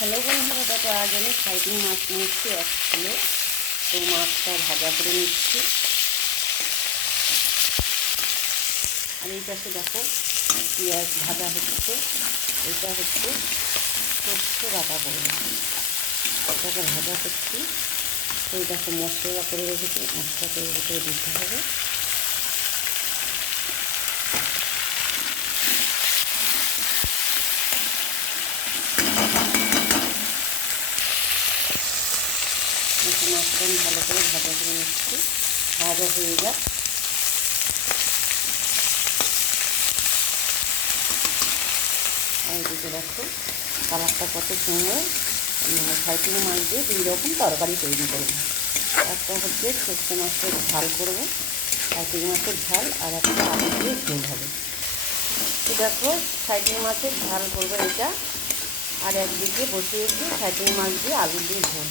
Hello বন্ধুরা দেখো আজ আমি ফাইটিং মাছ নিচ্ছি এক কিলো। তো মাছটা ভাজা করে নিচ্ছি। আর এই পাশে দেখো পেঁয়াজ ভাজা হচ্ছে, এটা হচ্ছে সর্ষে বাটা করে এটাকে ভাজা করছি। এই দেখো মশলা করে রেখেছি মশলাটা এর ভিতরে দিতে হবে। এখন আমি ভালো করে ভাজা করে নিচ্ছি। ভাজা হয়ে যাক। এদিকে দেখো, কালারটা কত সুন্দর। মানে ফাইটিং মাছ দিয়ে দুই রকম তরকারি তৈরি করব। একটা হচ্ছে সর্ষে মাছের ঝাল করব ফাইটিং মাছের ঝাল, আর একটা আলু দিয়ে ঝোল হবে। তো দেখো ফাইটিং মাছের ঝাল করব এটা। আর একদিকে বসিয়েছি ফাইটিং মাছ দিয়ে আলু দিয়ে ঝোল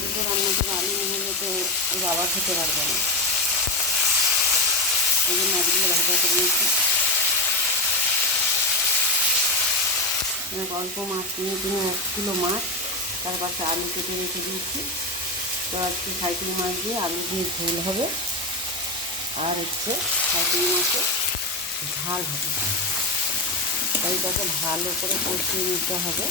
দুটো রান্না করে আলু নিয়ে তো ওর বাবা খেতে পারবে না। এই জন্য মাছগুলো ভাজা করে নিয়েছি। অল্প মাছ নিয়ে তুমি এক কিলো মাছ, তার পাশে আলু কেটে রেখে দিয়েছি। তো আজকে সাইকেল মাছ দিয়ে আলু দিয়ে ঝোল হবে। আর হচ্ছে সাইকেল মাছের ঝাল হবে। তাই তাকে ভালো করে কষিয়ে নিতে হবে।